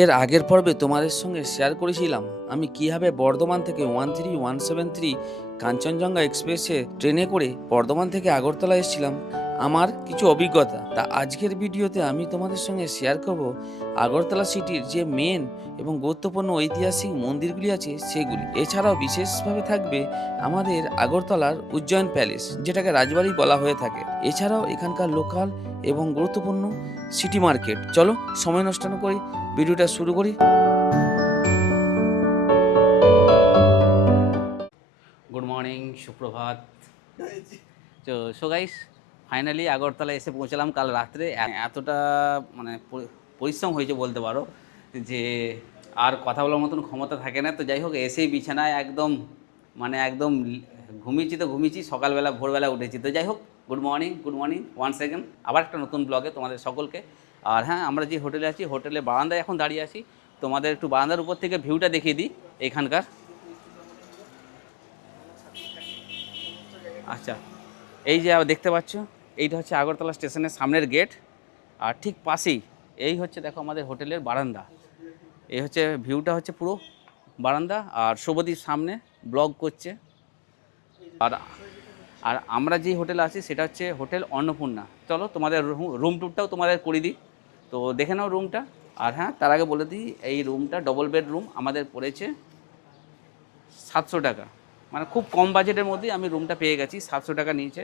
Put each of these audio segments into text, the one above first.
এর আগের পর্বে তোমাদের সঙ্গে শেয়ার করেছিলাম আমি কিভাবে বর্ধমান থেকে 13173 কাঞ্চনজঙ্ঘা এক্সপ্রেসে ট্রেনে করে বর্ধমান থেকে আগরতলা এসেছিলাম। আমার কিছু অভিজ্ঞতা তা আজকের ভিডিওতে আমি তোমাদের সঙ্গে শেয়ার করব আগরতলা সিটির যে মেন এবং গুরুত্বপূর্ণ ঐতিহাসিক মন্দিরগুলি আছে সেগুলি। এছাড়াও বিশেষভাবে থাকবে আমাদের আগরতলার উজ্জয়ন প্যালেস, যেটাকে রাজবাড়ি বলা হয়ে থাকে। এছাড়াও এখানকার লোকাল এবং গুরুত্বপূর্ণ সিটি মার্কেট। চলো সময় নষ্ট না করি ভিডিওটা শুরু করি। গুড মর্নিং, সুপ্রভাত। সো গাইস, ফাইনালি আগরতলা এসে পৌঁছালাম কাল রাত্রে। এতটা মানে পরিশ্রম হয়েছে বলতে পারো যে আর কথা বলার মতন ক্ষমতা থাকে না। তো যাই হোক, এসেই বিছানায় একদম ঘুমিয়েছি। সকালবেলা ভোরবেলা উঠেছি। তো যাই হোক, গুড মর্নিং ওয়ান সেকেন্ড, আবার একটা নতুন ব্লগে তোমাদের সকলকে। আর হ্যাঁ, আমরা যে হোটেলে আছি, হোটেলে বারান্দায় এখন দাঁড়িয়ে আছি। তোমাদের একটু বারান্দার উপর থেকে ভিউটা দেখিয়ে দিই এখানকার। আচ্ছা, এই যে দেখতে পাচ্ছ, এইটা হচ্ছে আগরতলা স্টেশনের সামনের গেট। আর ঠিক পাশেই এই হচ্ছে দেখো আমাদের হোটেলের বারান্দা। এই হচ্ছে ভিউটা, হচ্ছে পুরো বারান্দা। আর শুভদীপ সামনে ব্লগ করছে। আর আর আমরা যেই হোটেলে আছি সেটা হচ্ছে হোটেল অন্নপূর্ণা। চলো তোমাদের রুম ট্যুরটাও তোমাদের করে দিই, তো দেখে নাও রুমটা। আর হ্যাঁ, তার আগে বলে দিই, এই রুমটা ডবল বেড রুম আমাদের পড়েছে 700 টাকা। মানে খুব কম বাজেটের মধ্যেই আমি রুমটা পেয়ে গেছি, 700 টাকা নিয়েছে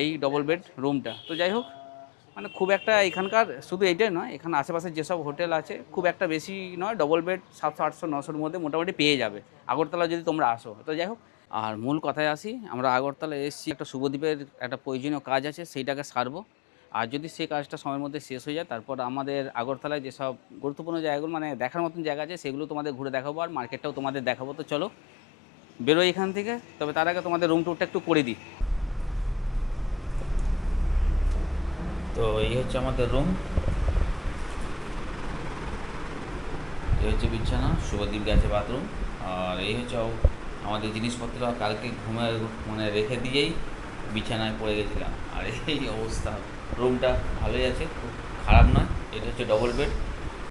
এই ডবল বেড রুমটা। তো যাই হোক, মানে খুব একটা এখানকার শুধু এইটাই নয়, এখানে আশেপাশে যেসব হোটেল আছে খুব একটা বেশি নয়, ডবল বেড 700 800 900-র মধ্যে মোটামুটি পেয়ে যাবে আগরতলা যদি তোমরা আসো। তো যাই হোক, আর মূল কথায় আসি, আমরা আগরতলা এসেছি, একটা শুভদ্বীপের একটা প্রয়োজনীয় কাজ আছে, সেইটাকে সারবো। আর যদি সেই কাজটা সময়ের মধ্যে শেষ হয়ে যায়, তারপর আমাদের আগরতলায় যেসব গুরুত্বপূর্ণ জায়গাগুলো মানে দেখার মতন জায়গা আছে সেগুলো তোমাদের ঘুরে দেখাবো, আর মার্কেটটাও তোমাদের দেখাবো। তো চলো বেরোই এখান থেকে। তবে তার আগে তোমাদের রুম ট্যুরটা একটু করে দিই। তো এই হচ্ছে আমাদের রুম, এই হচ্ছে বিছানা, শুভদ্বীপ গেছে বাথরুম। আর এই হচ্ছে আমাদের জিনিসপত্র কালকে মানে রেখে দিয়েই বিছানায় পড়ে গেছিলাম। আর এই অবস্থা, রুমটা ভালোই আছে, খুব খারাপ নয়। এটা হচ্ছে ডবল বেড।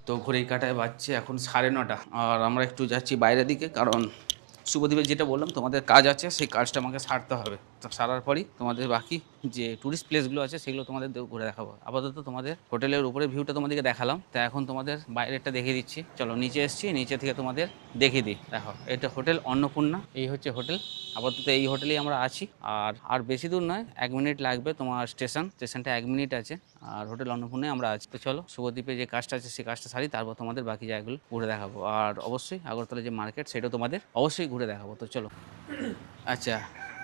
তো ঘড়ির কাঁটায় বাজছে এখন 9:30। আর আমরা একটু যাচ্ছি বাইরের দিকে, কারণ শুভদ্বীপের যেটা বললাম তোমাদের কাজ আছে, সেই কাজটা আমাকে সারতে হবে। তো সারার পরই তোমাদের বাকি যে ট্যুরিস্ট প্লেসগুলো আছে সেগুলো তোমাদের ঘুরে দেখাবো। আপাতত তোমাদের হোটেলের উপরে ভিউটা তোমাদেরকে দেখালাম, তো এখন তোমাদের বাইরেরটা দেখিয়ে দিচ্ছি। চলো নিচে এসছি, নিচে থেকে তোমাদের দেখিয়ে দিই। দেখো, এটা হোটেল অন্নপূর্ণা, এই হচ্ছে হোটেল। আপাতত এই হোটেলেই আমরা আছি। আর বেশি দূর নয়, 1 মিনিট লাগবে তোমার স্টেশনটা 1 মিনিট আছে। আর হোটেল অন্নপূর্ণায় আমরা আছি। তো চলো শুভদ্বীপে যে কাজটা আছে সেই কাজটা সারি, তারপর তোমাদের বাকি জায়গাগুলো ঘুরে দেখাবো। আর অবশ্যই আগরতলা যে মার্কেট সেটাও তোমাদের অবশ্যই ঘুরে দেখাবো। তো চলো। আচ্ছা,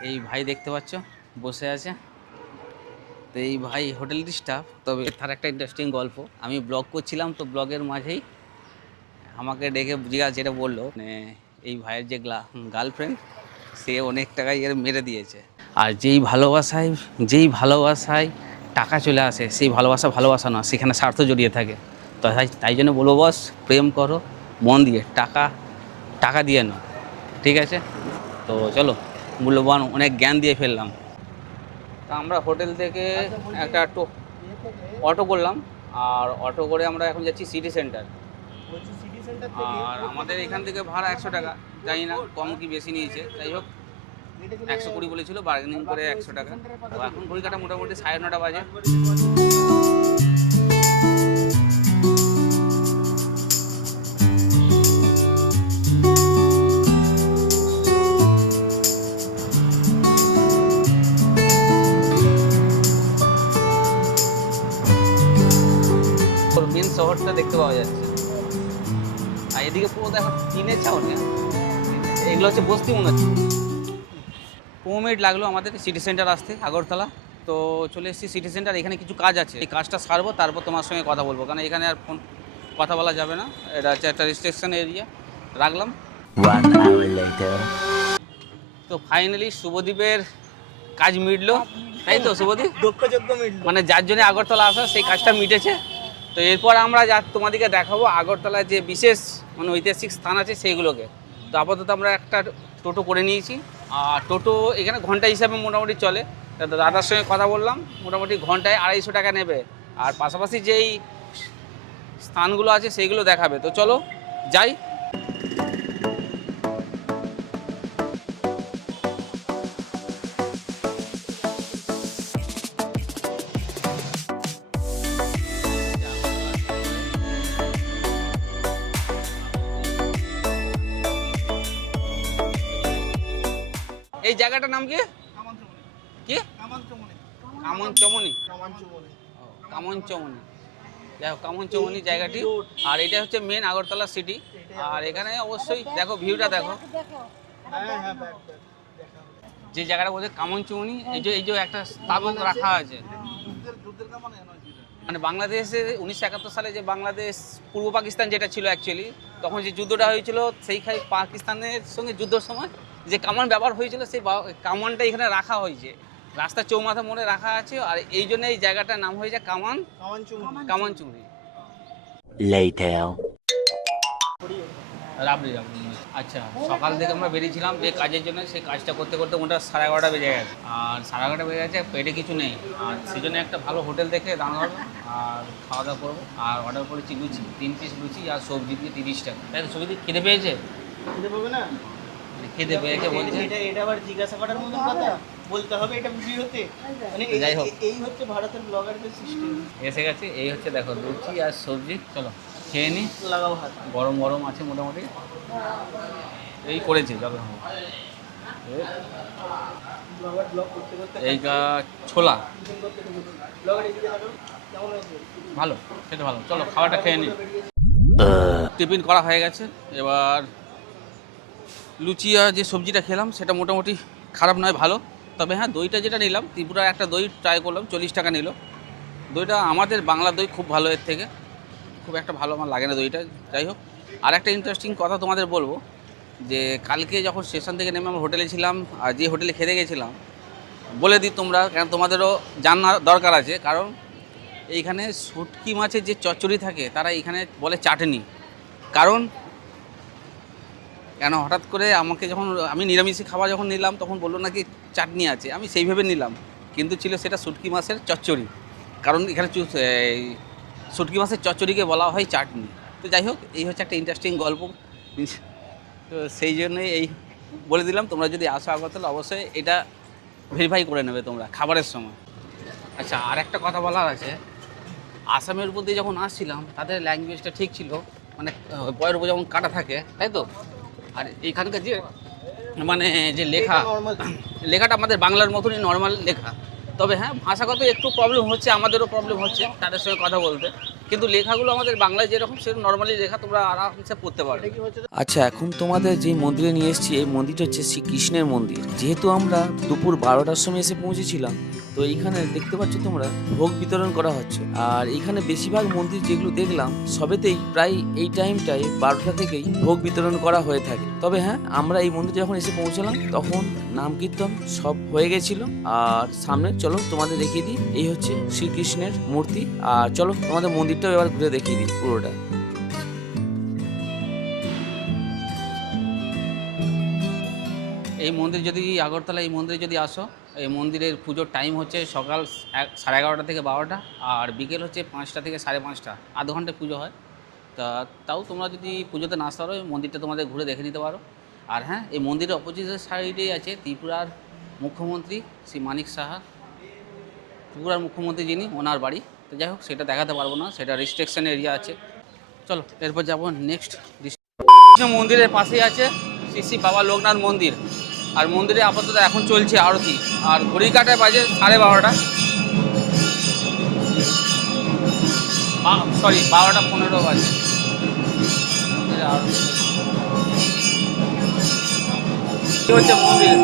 এই ভাই দেখতে পাচ্ছ বসে আছে, তো এই ভাই হোটেলের স্টাফ। তবে তার একটা ইন্টারেস্টিং গল্প, আমি ব্লগ করছিলাম, তো ব্লগের মাঝেই আমাকে ডেকে যেটা বললো, মানে এই ভাইয়ের যে গার্লফ্রেন্ড, সে অনেক টাকাই এর মেরে দিয়েছে। আর যেই ভালোবাসায় টাকা চলে আসে, সেই ভালোবাসা না, সেখানে স্বার্থ জড়িয়ে থাকে। তো তাই জন্য বলবো, বস, প্রেম করো মন দিয়ে, টাকা টাকা দিয়ে না, ঠিক আছে? তো চলো, মূল্যবান অনেক জ্ঞান দিয়ে ফেললাম। তা আমরা হোটেল থেকে একটা অটো করলাম। আর অটো করে আমরা এখন যাচ্ছি সিটি সেন্টার। আর আমাদের এখান থেকে ভাড়া 100 টাকা, জানি না কম কি বেশি নিয়েছে। যাই হোক, 120 বলেছিল, বার্গেনিং করে 100 টাকা। তো এখন ঘড়ি কাটা মোটামুটি 9:30 বাজে। মেন শহরটা দেখতে পাওয়া যাচ্ছে। আর এদিকে পুরো দেখো টিনের ছাউনি। এগুলো হচ্ছে বস্তি মনে হচ্ছে। 15 মিনিট লাগলো আমাদের সিটি সেন্টার আসতে, আগরতলা। তো চলে এসেছি সিটি সেন্টার। এখানে কিছু কাজ আছে, এই কাজটা সারবো, তারপর তোমার সঙ্গে কথা বলবো, কারণ এখানে আর ফোন কথা বলা যাবে না। এটা হচ্ছে একটা রেস্ট্রিকশন এরিয়া। রাখলাম। 1 hour later. তো ফাইনালি শুভদ্বীপের কাজ মিটলো, তাই তো শুভদ্বীপ? দক্ষযজ্ঞ মিটল, মানে যার জন্য আগরতলা আসা, সেই কাজটা মিটেছে। তো এরপর আমরা তোমাদেরকে দেখাবো আগরতলার যে বিশেষ মানে ঐতিহাসিক স্থান আছে সেইগুলোকে। তো আপাতত আমরা একটা টোটো করে নিয়েছি। আর টোটো এখানে ঘন্টা হিসাবে মোটামুটি চলে। দাদার সঙ্গে কথা বললাম, মোটামুটি ঘন্টায় 250 টাকা নেবে। আর পাশাপাশি যেই স্থানগুলো আছে সেইগুলো দেখাবে। তো চলো যাই। এই জায়গাটার নাম কি? কি? কামনচমনি। কামনচমনি, দেখো কামনচমনি জায়গাটি। আর এটা হচ্ছে মেন আগরতলা সিটি। আর এখানে অবশ্যই দেখো ভিউটা দেখো, যে জায়গাটা বলছে কামনচমনি, এই যে একটা স্থাপক রাখা আছে। মানে বাংলাদেশে 1971 সালে যে বাংলাদেশ পূর্ব পাকিস্তান যেটা ছিল অ্যাকচুয়ালি, তখন যে যুদ্ধটা হয়েছিল সেইখানে পাকিস্তানের সঙ্গে যুদ্ধের সময় যে কামান ব্যবহার হয়েছিল, সেই কামানটা এখানে রাখা হয়েছে, রাস্তার চৌমাথা মোড়ে রাখা আছে। আর এই জন্য এই জায়গাটার নাম হয়েছে কামানচুংরি। Later. রাবড়ি রাবড়ি। আচ্ছা, সকাল থেকে আমরা বেরিয়েছিলাম যে কাজের জন্য, সেই কাজটা করতে করতে ওটা 11:30 বেজে গেছে। আর 11:30 বেজে গেছে, পেটে কিছু নেই। আর সেই জন্য একটা ভালো হোটেল দেখে দাঁড়াবো আর খাওয়া দাওয়া করবো। আর অর্ডার করেছি লুচি, 3 পিস লুচি আর সবজি দিয়ে 30 টাকা। তাই তো সবজি খেতে পেয়েছে? খেতে পাবে না, খেতে পেয়েছে বলছে। এটা আবার জিজ্ঞাসা করার মতো কথা বলতে হবে এটা ভিডিওতে? মানে যাই হোক, এই হচ্ছে ভারতের ব্লগারদের সিস্টেম। এসে গেছে। এই হচ্ছে দেখো লুচি আর সবজি। চলো খেয়ে নি। লাগাও হাত। গরম গরম আছে মোটামুটি। এই করেছি চলো। ব্লগার ব্লগ করতে করতে এইটা ছোলা ব্লগার এদিকে লাগাও। কেমন হয়েছে? ভালো, খেতে ভালো। চলো খাওয়াটা খেয়ে নিই। টিফিন করা হয়ে গেছে। এবার লুচি আর যে সবজিটা খেলাম সেটা মোটামুটি খারাপ নয়, ভালো। তবে হ্যাঁ, দইটা যেটা নিলাম, ত্রিপুরার একটা দই ট্রাই করলাম, 40 টাকা নিল। দইটা আমাদের বাংলা দই খুব ভালো, এর থেকে খুব একটা ভালো আমার লাগে না দইটা। যাই হোক, আর একটা ইন্টারেস্টিং কথা তোমাদের বলবো, যে কালকে যখন স্টেশন থেকে নেমে আমরা হোটেলে ছিলাম, আর যে হোটেলে খেতে গেছিলাম, বলে দিই তোমরা, কেন তোমাদেরও জানার দরকার আছে। কারণ এইখানে শুটকি মাছের যে চচ্চড়ি থাকে, তারা এইখানে বলে চাটনি। কারণ কেন হঠাৎ করে আমাকে যখন আমি নিরামিষি খাবার যখন নিলাম, তখন বললো নাকি চাটনি আছে। আমি সেইভাবে নিলাম, কিন্তু ছিল সেটা শুটকি মাছের চচ্চড়ি। কারণ এখানে শুটকি মাছের চচ্চড়িকে বলা হয় চাটনি। তো যাই হোক, এই হচ্ছে একটা ইন্টারেস্টিং গল্প। তো সেই জন্যই এই বলে দিলাম, তোমরা যদি আসো আগরতলা অবশ্যই এটা ভেরিফাই করে নেবে তোমরা খাবারের সময়। আচ্ছা, আর একটা কথা বলার আছে। আসামের উপর দিয়ে যখন আসছিলাম, তাদের ল্যাঙ্গুয়েজটা ঠিক ছিল, মানে বয়ের উপর যেমন কাটা থাকে, তাই তো। আর এইখানকার যে মানে যে লেখাটা আমাদের বাংলার মতনই নর্মাল লেখা। তবে হ্যাঁ, ভাষাগত একটু প্রবলেম হচ্ছে, আমাদেরও প্রবলেম হচ্ছে তাদের সঙ্গে কথা বলতে। কিন্তু লেখাগুলো আমাদের বাংলায় যেরকম সেরকম নর্মালি লেখা, তোমরা আরামসে পড়তে পারবে। আচ্ছা, এখন তোমাদের যে মন্দিরে নিয়ে এসেছি, এই মন্দিরটা হচ্ছে শ্রীকৃষ্ণের মন্দির। যেহেতু আমরা দুপুর 12টার সময় এসে পৌঁছেছিলাম, তো এইখানে দেখতে পাচ্ছ তোমরা ভোগ বিতরণ করা হচ্ছে। আর এইখানে বেশিরভাগ মন্দির যেগুলো দেখলাম, সবেতেই প্রায় এই টাইমটায় 12টা থেকেই ভোগ বিতরণ করা হয়ে থাকে। তবে হ্যাঁ, আমরা এই মন্দিরে যখন এসে পৌঁছলাম, তখন নাম কীর্তন সব হয়ে গেছিল। আর সামনে চলো তোমাদের দেখিয়ে দিই, এই হচ্ছে শ্রীকৃষ্ণের মূর্তি। আর চলো তোমাদের মন্দিরটাও এবার ঘুরে দেখিয়ে দিই পুরোটা। এই মন্দির যদি আগরতলা, এই মন্দিরে যদি আসো, এই মন্দিরের পুজোর টাইম হচ্ছে সকাল 11:30 থেকে 12টা, আর বিকেল হচ্ছে 5টা থেকে 5:30, আধ ঘন্টা পুজো হয়। তাও তোমরা যদি পুজোতে না আসতে পারো, এই মন্দিরটা তোমাদের ঘুরে দেখে নিতে পারো। আর হ্যাঁ, এই মন্দিরের অপোজিটের সাইডেই আছে ত্রিপুরার মুখ্যমন্ত্রী শ্রী মানিক সাহা, ত্রিপুরার মুখ্যমন্ত্রী যিনি, ওনার বাড়ি। তো যাই হোক, সেটা দেখাতে পারবো না, সেটা রেস্ট্রিকশন এরিয়া আছে। চলো এরপর যাবো নেক্সট। মন্দিরের পাশেই আছে শ্রী শ্রী বাবা লোকনাথ মন্দির। আর মন্দিরে আপাতত এখন চলছে আরতি। আর ঘড়ির কাঁটায় বাজে 12:30, সরি 12:15 বাজে। কি হচ্ছে মন্দির,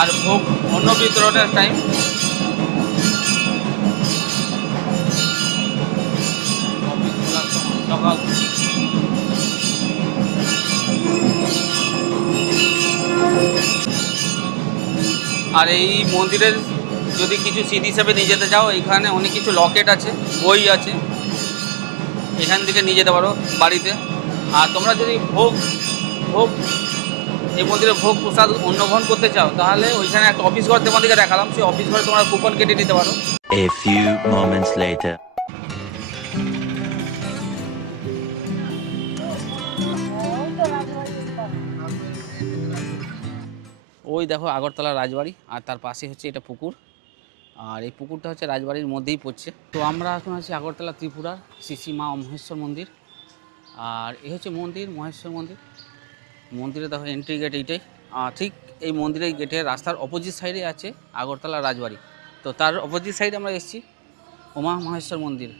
আর ভোগ অন্ন বিতরণের টাইম। সকাল আর এই মন্দিরের যদি কিছু স্মৃতি হিসেবে নিয়ে যেতে চাও, এখানে অনেক কিছু লকেট আছে, বই আছে, এখান থেকে নিয়ে যেতে পারো বাড়িতে। আর তোমরা যদি ভোগ ভোগ এই মন্দিরে ভোগ প্রসাদ অন্নগ্রহণ করতে চাও তাহলে ওইখানে একটা অফিস ঘর তোমাদেরকে দেখালাম, সেই অফিস ঘরে তোমরা কুপন কেটে নিতে পারো। A few moments later. ওই দেখো আগরতলা রাজবাড়ি, আর তার পাশে হচ্ছে এটা পুকুর, আর এই পুকুরটা হচ্ছে রাজবাড়ির মধ্যেই পড়ছে। তো আমরা এখন আছি আগরতলা ত্রিপুরার শ্রী মা মহেশ্বর মন্দির, আর এই হচ্ছে মন্দির, মহেশ্বর মন্দির। মন্দিরে দেখো এন্ট্রি গেট এইটাই, আর ঠিক এই মন্দিরের গেটের রাস্তার অপোজিট সাইডে আছে আগরতলা রাজবাড়ি। তো তার অপোজিট সাইডে আমরা এসেছি উমা মহেশ্বর মন্দির।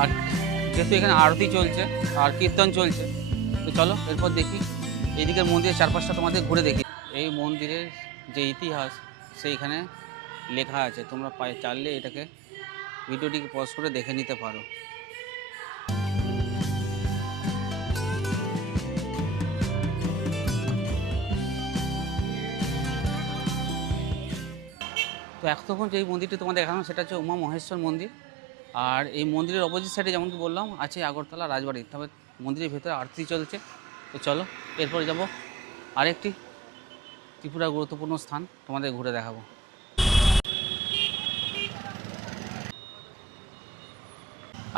আর যেহেতু এখানে আরতি চলছে আর কীর্তন চলছে, তো চলো এরপর দেখি এইদিকের মন্দিরের চারপাশটা তোমাদের ঘুরে দেখি। এই মন্দিরের যে ইতিহাস সেইখানে লেখা আছে, তোমরা চাইলে এটাকে ভিডিওটিকে পজ করে দেখে নিতে পারো। তো এতক্ষণ যে মন্দিরটি তোমাদের দেখালাম সেটা হচ্ছে উমা মহেশ্বর মন্দির, আর এই মন্দিরের অপোজিট সাইডে যেমন কি বললাম আছে আগরতলা রাজবাড়ি। তবে মন্দিরের ভেতরে আরতি চলছে, তো চলো এরপরে যাব আরেকটি ত্রিপুরার গুরুত্বপূর্ণ স্থান তোমাদের ঘুরে দেখাবো।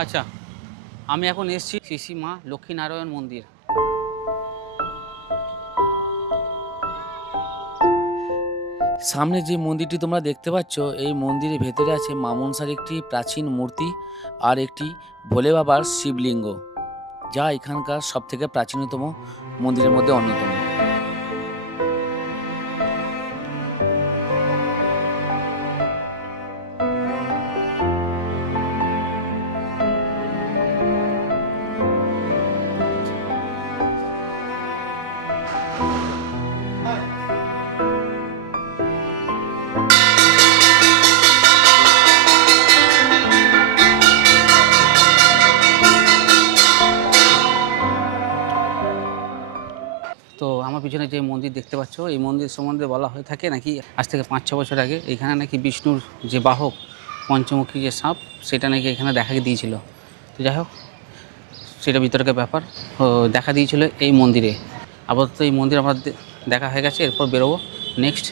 আচ্ছা, আমি এখন এসেছি শ্রী মা লক্ষ্মীনারায়ণ মন্দির। সামনে যে মন্দিরটি তোমরা দেখতে পাচ্ছ, এই মন্দিরের ভেতরে আছে মা মনসার একটি প্রাচীন মূর্তি আর একটি ভোলে বাবার শিবলিঙ্গ, যা এখানকার সবথেকে প্রাচীনতম মন্দিরের মধ্যে অন্যতম। তো আমার পিছনে যে মন্দির দেখতে পাচ্ছ, এই মন্দির সম্বন্ধে বলা হয়ে থাকে নাকি আজ থেকে 5-6 বছর আগে এখানে নাকি বিষ্ণুর যে বাহক পঞ্চমুখী যে সাপ, সেটা নাকি এখানে দেখা দিয়েছিল। তো যাই হোক, সেটা বিতর্কের ব্যাপার। দেখা দিয়েছিল এই মন্দিরে। আপাতত এই মন্দির আমার দেখা হয়ে গেছে, এরপর বেরোবো নেক্সট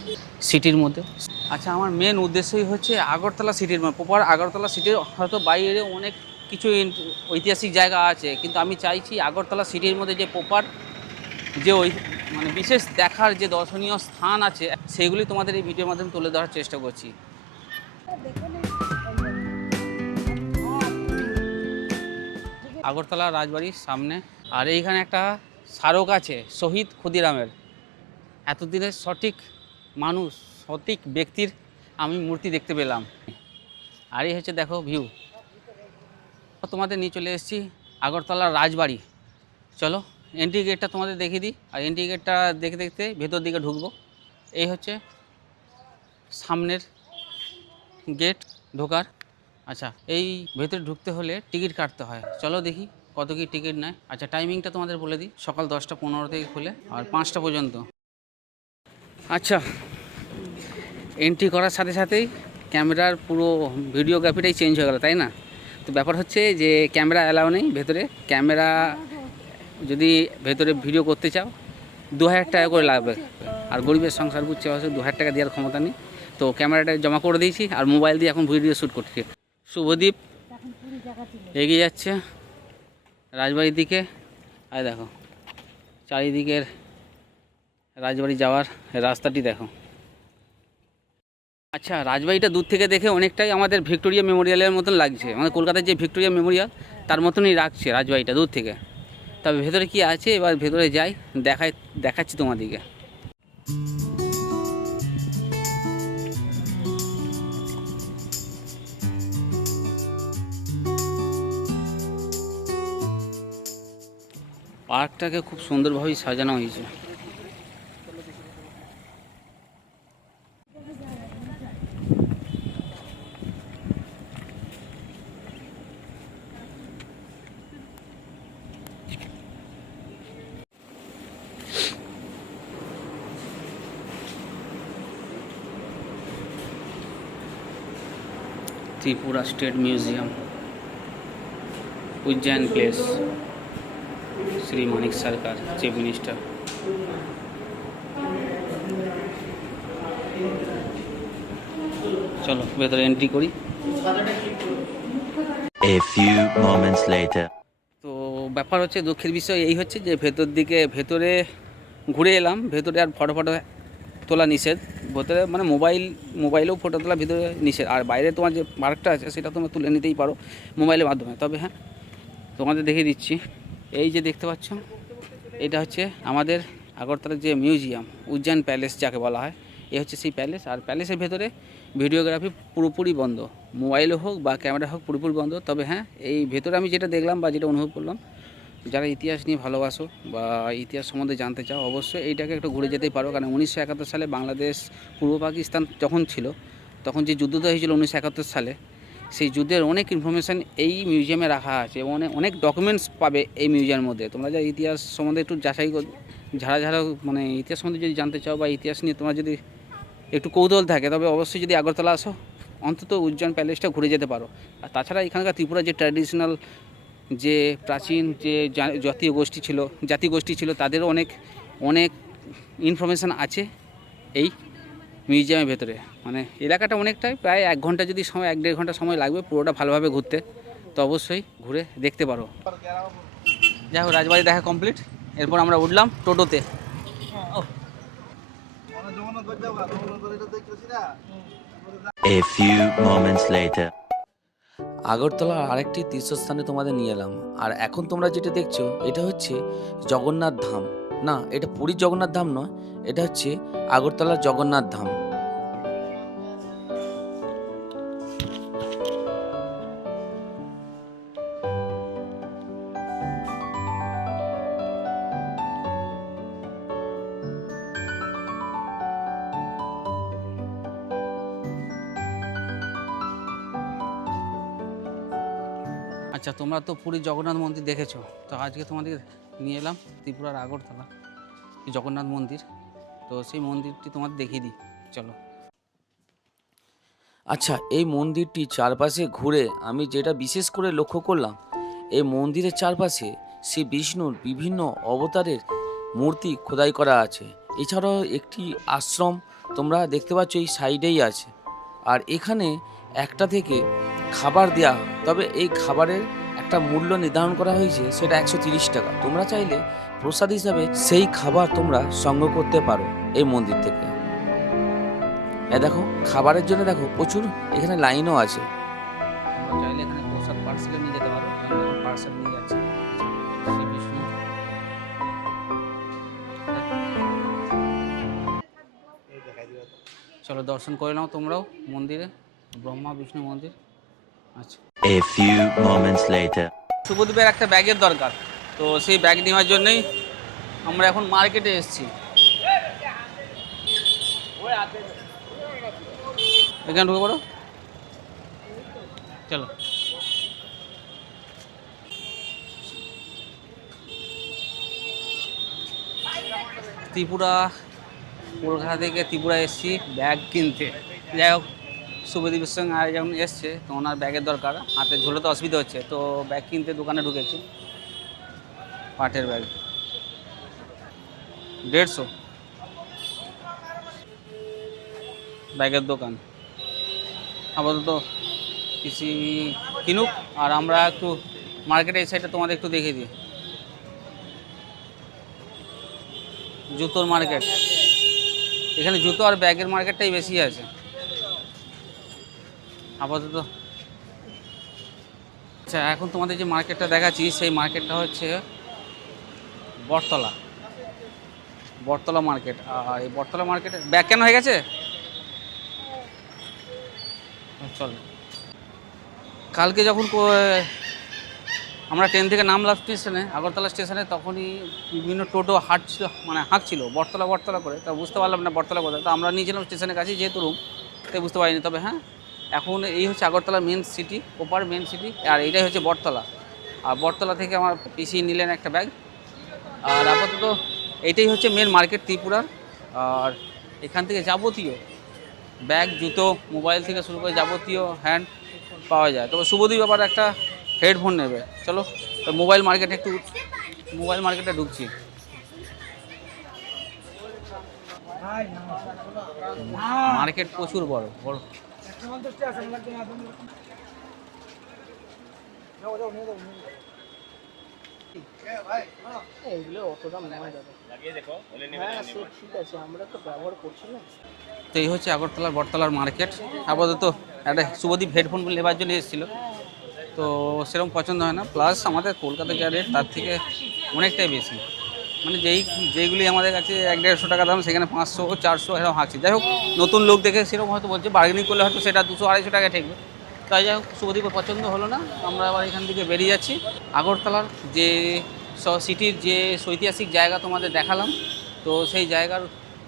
সিটির মধ্যে। আচ্ছা, আমার মেন উদ্দেশ্যই হচ্ছে আগরতলা সিটির মধ্যে। প্রপার আগরতলা সিটির হয়তো বাইরে অনেক কিছু ঐতিহাসিক জায়গা আছে, কিন্তু আমি চাইছি আগরতলা সিটির মধ্যে যে প্রপার যে ওই মানে বিশেষ দেখার যে দর্শনীয় স্থান আছে সেগুলি তোমাদের এই ভিডিওর মাধ্যমে তুলে ধরার চেষ্টা করছি। আগরতলা রাজবাড়ির সামনে, আর এইখানে একটা স্মারক আছে শহীদ ক্ষুদিরামের। এতদিনের সঠিক মানুষ, সঠিক ব্যক্তির আমি মূর্তি দেখতে পেলাম। আর এই হচ্ছে দেখো ভিউ। তোমাদের নিয়ে চলে এসেছি আগরতলার রাজবাড়ি। চলো এন্ট্রি গেটটা তোমাদের দেখিয়ে দিই, আর এন্ট্রি গেটটা দেখতে দেখতে ভেতর দিকে ঢুকবো। এই হচ্ছে সামনের গেট ঢোকার। আচ্ছা, এই ভেতরে ঢুকতে হলে টিকিট কাটতে হয়। চলো দেখি কত কি টিকিট নেয়। আচ্ছা, টাইমিংটা তোমাদের বলে দিই, সকাল 10টা 15 থেকে খুলে আর 5টা পর্যন্ত। আচ্ছা, এন্ট্রি করার সাথে সাথেই ক্যামেরার পুরো ভিডিওগ্রাফিটাই চেঞ্জ হয়ে গেল, তাই না? তো ব্যাপার হচ্ছে যে ক্যামেরা অ্যালাউ নেই ভেতরে। ক্যামেরা যদি ভেতরে ভিডিও করতে চাও 2000 টাকা করে লাগবে, আর গরিবের সংসার বুঝছে, 2000 টাকা দেওয়ার ক্ষমতা নেই। তো ক্যামেরাটা জমা করে দিয়েছি, আর মোবাইল দিয়ে এখন ভিডিও শ্যুট করছি। শুভদীপ এগিয়ে যাচ্ছে রাজবাড়ির দিকে, আর দেখো চারিদিকের রাজবাড়ি যাওয়ার রাস্তাটি দেখো। আচ্ছা, রাজবাড়িটা দূর থেকে দেখে অনেকটাই আমাদের ভিক্টোরিয়া মেমোরিয়ালের মতন লাগছে, আমাদের কলকাতার যে ভিক্টোরিয়া মেমোরিয়াল তার মতনই লাগছে রাজবাড়িটা দূর থেকে। তবে ভেতরে কি আছে এবার ভেতরে যাই, দেখাচ্ছি তোমাদেরকে। পার্কটাকে খুব সুন্দরভাবেই সাজানো হয়েছে। Tripura state museum, Ujjayanta place, Shri Manik Sarkar, chief minister. চলো ভেতরে এন্ট্রি করি। A few moments later. তো ব্যাপার হচ্ছে, দুঃখের বিষয় এই হচ্ছে যে ভেতরে ঘুরে এলাম, ভেতরে আর ফটো তোলা নিষেধ। ভেতরে মানে মোবাইলেও ফটো তোলা ভিতরে নিষেধ। আর বাইরে তোমার যে পার্কটা আছে সেটা তোমরা তুলে নিতেই পারো মোবাইলের মাধ্যমে। তবে হ্যাঁ, তোমাদের দেখিয়ে দিচ্ছি, এই যে দেখতে পাচ্ছ, এটা হচ্ছে আমাদের আগরতলার যে মিউজিয়াম, উজ্জয়ন প্যালেস যাকে বলা হয়, এ হচ্ছে সেই প্যালেস। আর প্যালেসের ভেতরে ভিডিওগ্রাফি পুরোপুরি বন্ধ, মোবাইলও হোক বা ক্যামেরা হোক পুরোপুরি বন্ধ। তবে হ্যাঁ, এই ভেতরে আমি যেটা দেখলাম বা যেটা অনুভব করলাম, যারা ইতিহাস নিয়ে ভালোবাসো বা ইতিহাস সম্বন্ধে জানতে চাও, অবশ্যই এইটাকে একটু ঘুরে যেতেই পারো। কারণ 1971 সালে বাংলাদেশ পূর্ব পাকিস্তান যখন ছিল, তখন যে যুদ্ধটা হয়েছিল 1971 সালে, সেই যুদ্ধের অনেক ইনফরমেশান এই মিউজিয়ামে রাখা আছে এবং অনেক ডকুমেন্টস পাবে এই মিউজিয়ামের মধ্যে। তোমরা যা ইতিহাস সম্বন্ধে একটু ঝাড়া মানে ইতিহাস সম্বন্ধে যদি জানতে চাও বা ইতিহাস নিয়ে তোমার যদি একটু কৌতূহল থাকে, তবে অবশ্যই যদি আগরতলা আসো, অন্তত উজ্জয়ন প্যালেসটা ঘুরে যেতে পারো। আর তাছাড়া এখানকার ত্রিপুরা যে ট্র্যাডিশনাল যে প্রাচীন যে জাতীয় গোষ্ঠী ছিল তাদেরও অনেক ইনফরমেশান আছে এই মিউজিয়ামের ভেতরে। মানে এলাকাটা অনেকটাই, প্রায় 1-1.5 ঘন্টা সময় লাগবে পুরোটা ভালোভাবে ঘুরতে। তো অবশ্যই ঘুরে দেখতে পারো। যাই হোক, রাজবাড়ি দেখা কমপ্লিট। এরপর আমরা উঠলাম টোটোতে। A few moments later. আগরতলার আরেকটি তীর্থস্থানে তোমাদের নিয়ে এলাম। আর এখন তোমরা যেটা দেখছো, এটা হচ্ছে জগন্নাথ ধাম। না, এটা পুরীর জগন্নাথ ধাম নয়, এটা হচ্ছে আগরতলার জগন্নাথ ধাম। আচ্ছা, তোমরা তো পুরীর জগন্নাথ মন্দির দেখেছো, তো আজকে তোমাদের নিয়ে এলাম ত্রিপুরার আগরতলা জগন্নাথ মন্দির। তো সেই মন্দিরটি তোমাদের দেখিয়ে দিই, চলো। আচ্ছা, এই মন্দিরটি চারপাশে ঘুরে আমি যেটা বিশেষ করে লক্ষ্য করলাম, এই মন্দিরের চারপাশে শ্রী বিষ্ণুর বিভিন্ন অবতারের মূর্তি খোদাই করা আছে। এছাড়াও একটি আশ্রম তোমরা দেখতে পাচ্ছ এই সাইডেই আছে। আর এখানে একটা থেকে খাবার দেওয়া হয়, তবে এই খাবারের একটা মূল্য নির্ধারণ করা হয়েছে, সেটা 130 টাকা। তোমরা চাইলে প্রসাদ হিসাবে সেই খাবার তোমরা সংগ্রহ করতে পারো এই মন্দির থেকে। দেখো, খাবারের জন্য দেখো প্রচুর এখানে লাইনও আছে। তোমরা চাইলে এখানে প্রসাদ পার্সেলে নিয়ে যেতে পারো, পার্সেল নিয়ে যাচ্ছে শ্রী বিষ্ণু। চলো দর্শন করে নাও তোমরাও মন্দিরে, ব্রহ্মা বিষ্ণু মন্দির। আচ্ছা, A few moments later. শুভদীপের একটা ব্যাগের দরকার, তো সেই ব্যাগ নেওয়ার জন্যই আমরা এখন মার্কেটে এসেছি। এখানে ঢুকে পড়ো, চলো। কলকাতা থেকে ত্রিপুরা এসেছি ব্যাগ কিনতে। যাই হোক, শুভদীপের সঙ্গে আর যখন এসছে, তো ওনার ব্যাগের দরকার, হাতে ঝোলাতে অসুবিধা হচ্ছে, তো ব্যাগ কিনতে দোকানে ঢুকেছি। পাটের ব্যাগ 150 ব্যাগের দোকান। আপাতত কিছু কিনুক, আর আমরা একটু মার্কেটে এই সাইডটা তোমাদের একটু দেখিয়ে দিই। জুতোর মার্কেট, এখানে জুতো আর ব্যাগের মার্কেটটাই বেশি আছে আপাতত। আচ্ছা, এখন তোমাদের যে মার্কেটটা দেখাচ্ছি, সেই মার্কেটটা হচ্ছে বটতলা মার্কেট। আর এই বটতলা মার্কেটে ব্যাগ কেন হয়ে গেছে, চল। কালকে যখন আমরা ট্রেন থেকে নামলাম স্টেশনে, আগরতলা স্টেশনে, তখনই বিভিন্ন টোটো হাঁকছিল বটতলা করে। তা বুঝতে পারলাম না বটতলা কোথায়, তো আমরা নিয়েছিলাম স্টেশনের কাছে, যেহেতু রুম, তাই বুঝতে পারিনি। তবে হ্যাঁ, এখন এই হচ্ছে Agartala main city, proper main city, আর এইটাই হচ্ছে বটতলা। আর বটতলা থেকে আমার পিসি নিলেন একটা ব্যাগ। আর আপাতত এইটাই হচ্ছে মেন মার্কেট ত্রিপুরার। আর এখান থেকে যাবতীয় ব্যাগ, জুতো, মোবাইল থেকে শুরু করে যাবতীয় হ্যান্ড পাওয়া যায়। তবে শুভদীপ আবার একটা হেডফোন নেবে। চলো তো মোবাইল মার্কেটে ঢুকছি। মার্কেট প্রচুর বড় বড়। এইগুলো অত দাম নেওয়া যাবে হ্যাঁ সে ঠিক আছে আমরা তো ব্যবহার করছি না। তো এই হচ্ছে আগরতলার বটতলার মার্কেট। আপাতত একটা শুভদীপ হেডফোন নেবার জন্য এসেছিলো, তো সেরকম পছন্দ হয় না। প্লাস আমাদের কলকাতায় যা রেট তার থেকে অনেকটাই বেশি, মানে যেইগুলি আমাদের কাছে 100-150 টাকা দাম সেখানে 500-400 এরকম হাঁকছে। যাই হোক, নতুন লোক দেখে সেরকম হয়তো বলছে, বার্গেনিং করলে হয়তো সেটা 200-250 টাকা ঠেকবে। তাই যাই হোক, শুভদীপের পছন্দ হলো না, আমরা আবার এখান থেকে বেরিয়ে যাচ্ছি। আগরতলার যে সিটির যে ঐতিহাসিক জায়গা তোমাদের দেখালাম, তো সেই জায়গার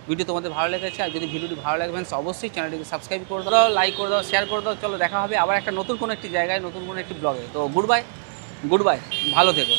ভিডিও তোমাদের ভালো লেগেছে। আর যদি ভিডিওটি ভালো লাগবেন অবশ্যই চ্যানেলটিকে সাবস্ক্রাইব করে দাও, লাইক করে দাও, শেয়ার করে দাও। চলো দেখা হবে আবার একটা নতুন কোনো একটি জায়গায়, নতুন কোনো একটি ব্লগে। তো গুড বাই, ভালো থেকো।